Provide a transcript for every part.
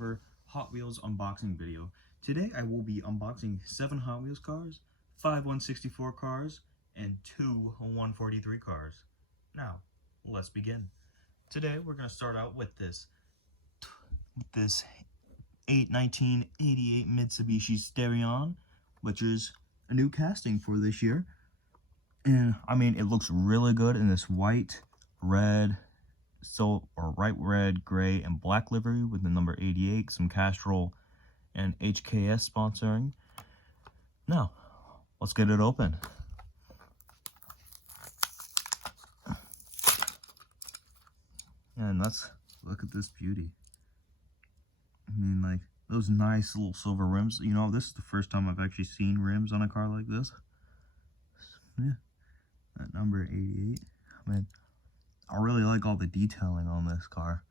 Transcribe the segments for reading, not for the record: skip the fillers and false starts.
ever Hot Wheels unboxing video. Today I will be unboxing 7 Hot Wheels cars, 5 164 cars, and 2 143 cars. Now, let's begin. Today we're going to start out with this 1988 Mitsubishi Starion, which is a new casting for this year. And I mean, it looks really good in this white, red, bright red, gray, and black livery with the number 88, some Castrol and HKS sponsoring. Now, let's get it open. And let's look at this beauty. I mean, like, those nice little silver rims. You know, this is the first time I've actually seen rims on a car like this. Yeah, that number 88. I mean, I really like all the detailing on this car.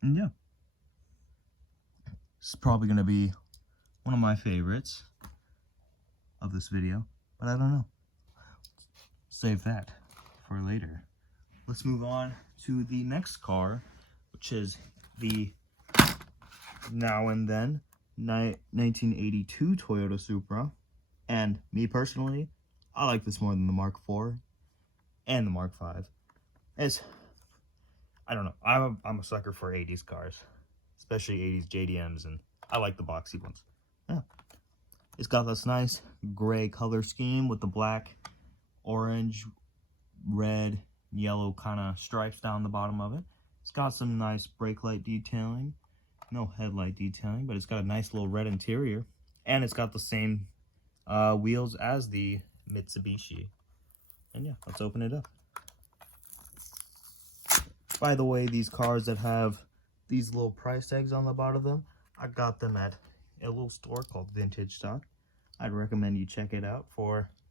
And yeah, it's probably going to be one of my favorites of this video, but I don't know. Save that for later. Let's move on to the next car, which is the Now and Then 1982 Toyota Supra. And me personally, I like this more than the Mark IV and the Mark V. I don't know, I'm a sucker for 80s cars, especially 80s JDMs, and I like the boxy ones. Yeah, it's got this nice gray color scheme with the black, orange, red, yellow kind of stripes down the bottom of it. It's got some nice brake light detailing, no headlight detailing, but it's got a nice little red interior, and it's got the same wheels as the Mitsubishi. And yeah, let's open it up. By the way, these cars that have these little price tags on the bottom of them, I got them at a little store called Vintage Stock. I'd recommend you check it out,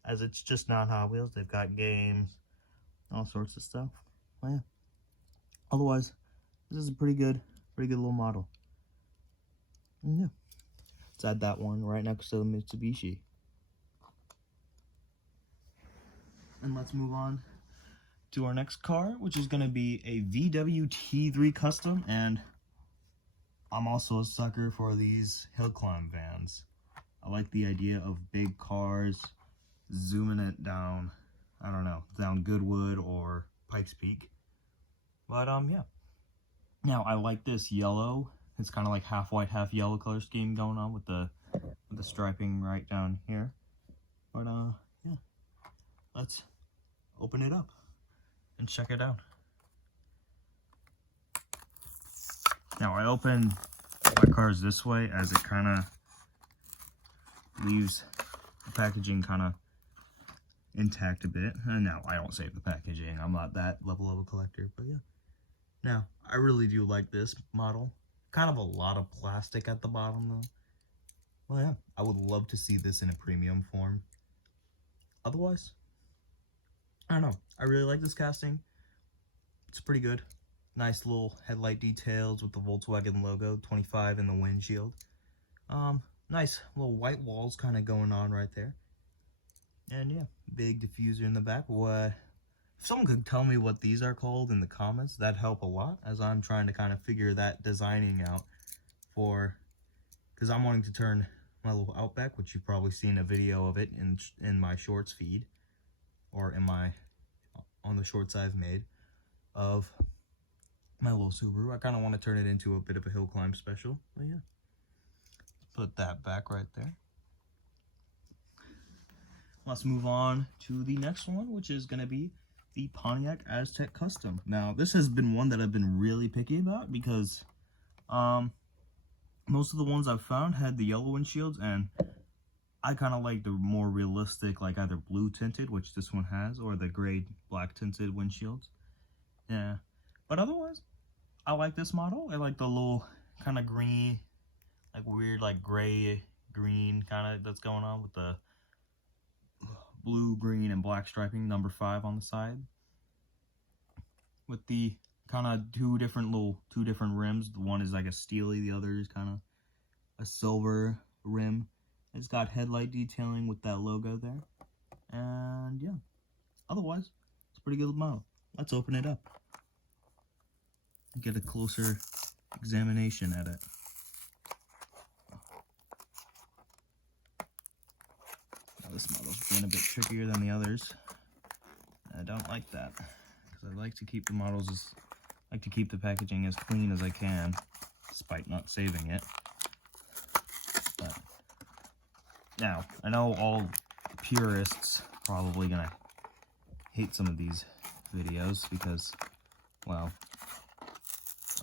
as it's just not Hot Wheels. They've got games, all sorts of stuff. Well, yeah. Otherwise, this is a pretty good little model. And yeah, let's add that one right next to the Mitsubishi. And let's move on to our next car, which is going to be a VW T3 Custom, and I'm also a sucker for these hill climb vans. I like the idea of big cars zooming it down, I don't know, down Goodwood or Pikes Peak. But yeah. Now I like this yellow. It's kind of like half white, half yellow color scheme going on with the striping right down here. But yeah, let's open it up and check it out. Now I open my cars this way, as it kind of leaves the packaging kind of intact a bit. And now I don't save the packaging. I'm not that level of a collector, but yeah. Now I really do like this model. Kind of a lot of plastic at the bottom though. Well, yeah, I would love to see this in a premium form. Otherwise, I don't know. I really like this casting. It's pretty good. Nice little headlight details with the Volkswagen logo, 25 in the windshield. Nice little white walls kind of going on right there. And yeah, big diffuser in the back. If someone could tell me what these are called in the comments, that'd help a lot, as I'm trying to kind of figure that designing out because I'm wanting to turn my little Outback, which you've probably seen a video of it in my shorts feed, or on the shorts I've made of my little Subaru. I kind of want to turn it into a bit of a hill climb special. But yeah, put that back right there. Let's move on to the next one, which is going to be the Pontiac Aztek Custom. Now, this has been one that I've been really picky about, because most of the ones I've found had the yellow windshields, and I kind of like the more realistic, like either blue tinted, which this one has, or the gray black tinted windshields. Yeah, but otherwise, I like this model. I like the little kind of green, like weird, like gray green kind of that's going on with the blue, green, and black striping, number 5 on the side, with the kind of two different rims. The one is like a steely, the other is kind of a silver rim. It's got headlight detailing with that logo there, and yeah, otherwise it's a pretty good model. Let's open it up and get a closer examination at it. being a bit trickier than the others. I don't like that, because I like to keep the models like to keep the packaging as clean as I can, despite not saving it. But now, I know all purists probably gonna hate some of these videos because, well,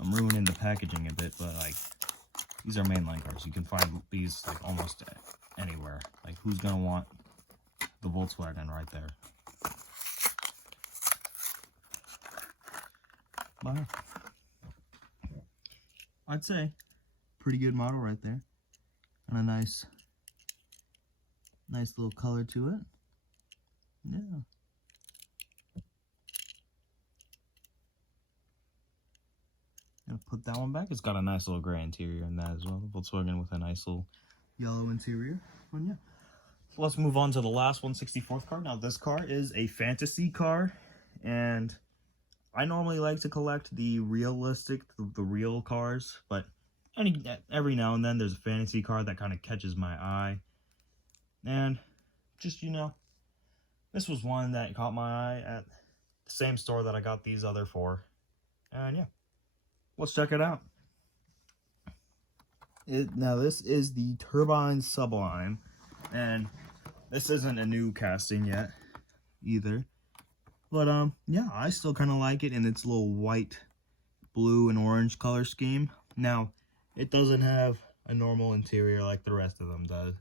I'm ruining the packaging a bit, but like, these are mainline cars. You can find these like almost anywhere. Like, who's gonna want the Volkswagen right there? But I'd say pretty good model right there, and a nice little color to it. Yeah. Gonna put that one back. It's got a nice little gray interior in that as well. Volkswagen with a nice little yellow interior. And yeah. So let's move on to the last 164th car. Now this car is a fantasy car, and I normally like to collect the realistic, the real cars, but every now and then there's a fantasy car that kind of catches my eye. And just, you know, this was one that caught my eye at the same store that I got these other for. And yeah, let's check it out. Now this is the Turbine Sublime, and this isn't a new casting yet either. But yeah, I still kind of like it in its little white, blue, and orange color scheme. Now, it doesn't have a normal interior like the rest of them does,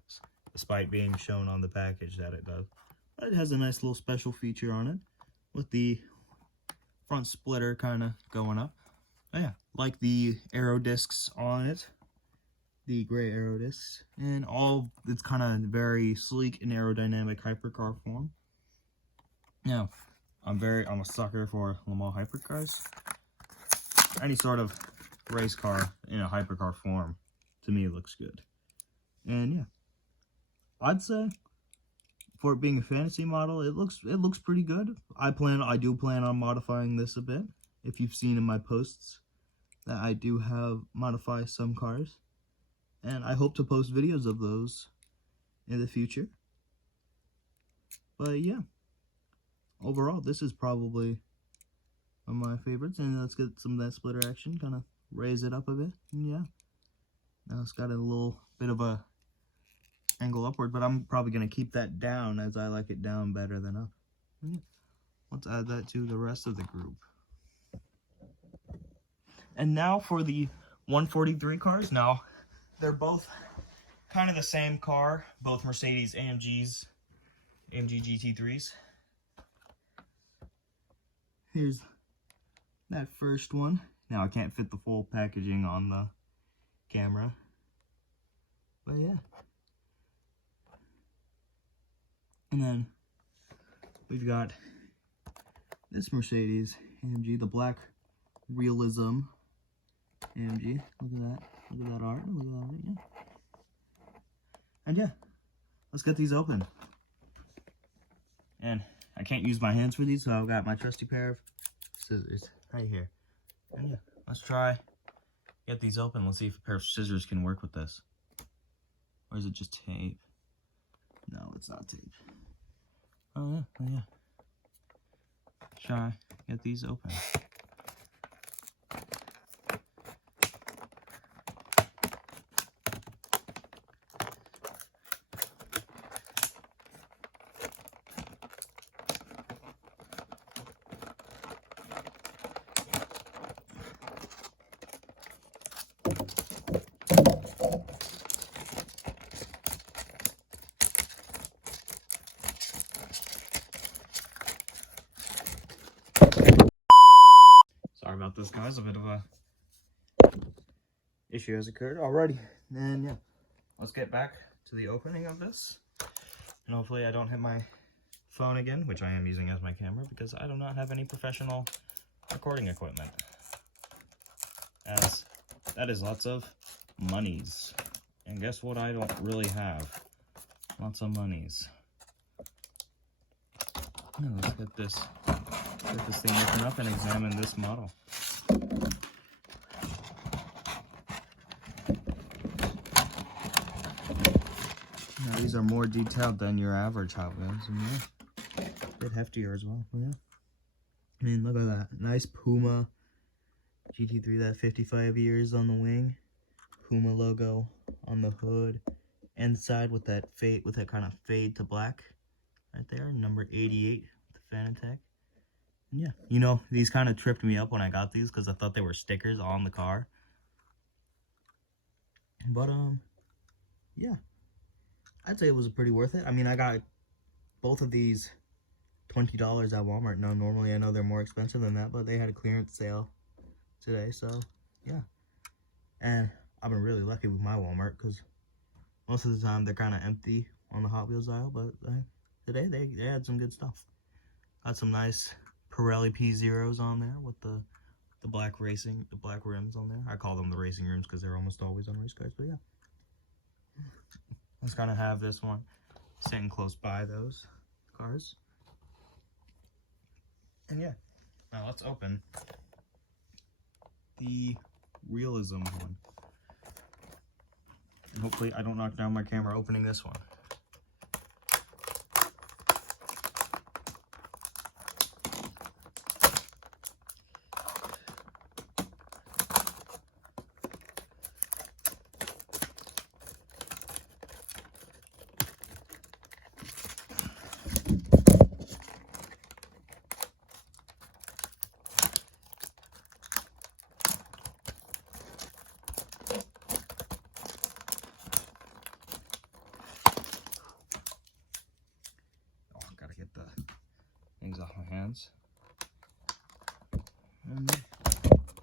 despite being shown on the package that it does. But it has a nice little special feature on it, with the front splitter kind of going up. Oh yeah, like the aero discs on it, the gray aero discs, and all it's kind of very sleek and aerodynamic hypercar form. Now, I'm a sucker for Le Mans hypercars. Any sort of race car in a hypercar form, to me, looks good. And yeah, I'd say for it being a fantasy model, it looks pretty good. I do plan on modifying this a bit. If you've seen in my posts that I do have modify some cars, and I hope to post videos of those in the future. But yeah, overall, this is probably one of my favorites. And let's get some of that splitter action, kind of raise it up a bit. And yeah, now it's got a little bit of a angle upward, but I'm probably going to keep that down, as I like it down better than up. And yeah, let's add that to the rest of the group. And now for the 143 cars. Now, they're both kind of the same car, both Mercedes AMG GT3s. Here's that first one. Now I can't fit the full packaging on the camera, but yeah. And then we've got this Mercedes AMG, the Black Realism AMG. Look at that. Look at that art. Look at that art. Yeah. And yeah, let's get these open. And I can't use my hands for these, so I've got my trusty pair of scissors right here. And yeah, let's try get these open. Let's see if a pair of scissors can work with this. Or is it just tape? No, it's not tape. Oh yeah. Try get these open. Sorry about this, guys. A bit of a issue has occurred already. And yeah, let's get back to the opening of this. And hopefully I don't hit my phone again, which I am using as my camera, because I do not have any professional recording equipment. As that is lots of monies. And guess what I don't really have? Lots of monies. Now let's get this thing open up and examine this model. Now, these are more detailed than your average Hot Wheels, and yeah, a bit heftier as well. But yeah, I mean, look at that nice Puma GT3, that 55 years on the wing, Puma logo on the hood, inside with that fade, with that kind of fade to black right there, number 88, the Fanatec. And yeah, you know, these kind of tripped me up when I got these because I thought they were stickers on the car. But yeah, I'd say it was pretty worth it. I mean, I got both of these $20 at Walmart. Now, normally I know they're more expensive than that, but they had a clearance sale today, so yeah. And I've been really lucky with my Walmart because most of the time they're kind of empty on the Hot Wheels aisle, but today they had some good stuff. Got some nice Pirelli P0s on there with the black rims on there. I call them the racing rims because they're almost always on race cars, but yeah. Let's kind of have this one sitting close by those cars. And yeah, now let's open the Realism one. And hopefully I don't knock down my camera opening this one. Get the things off my hands. And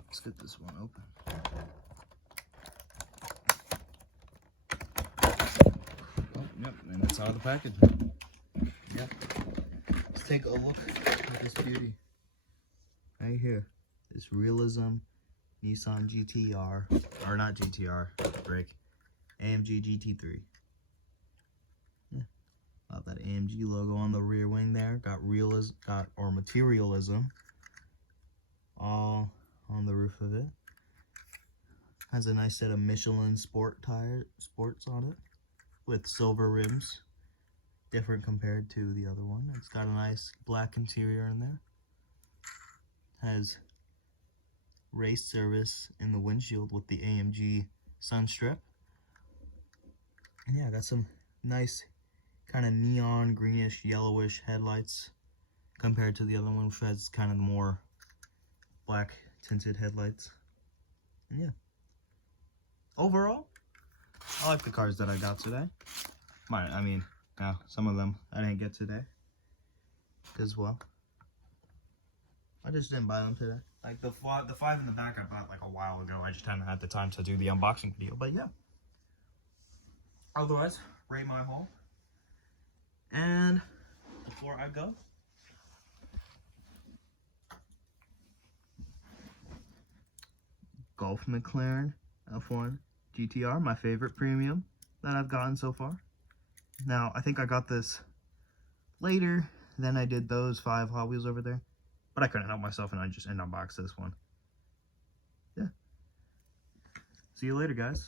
let's get this one open. Oh, yep, and it's out of the package. Yeah. Let's take a look at this beauty. Right here. This Realism Nissan GTR, or not GTR, break. AMG GT3. Got that AMG logo on the rear wing there. Got materialism all on the roof of it. Has a nice set of Michelin sports on it with silver rims. Different compared to the other one. It's got a nice black interior in there. Has race service in the windshield with the AMG Sunstrip. And yeah, got some nice kind of neon greenish yellowish headlights compared to the other one, which has kind of more black tinted headlights. And yeah, overall I like the cars that I got today. I mean, now some of them I didn't get today as well. I just didn't buy them today. Like the five in the back I bought like a while ago. I just haven't had the time to do the unboxing video, but yeah. Otherwise, rate my haul. And before I go, Golf McLaren F1 GTR, my favorite premium that I've gotten so far. Now, I think I got this later than I did those 5 Hot Wheels over there, but I couldn't help myself and I just unboxed this one. Yeah. See you later, guys.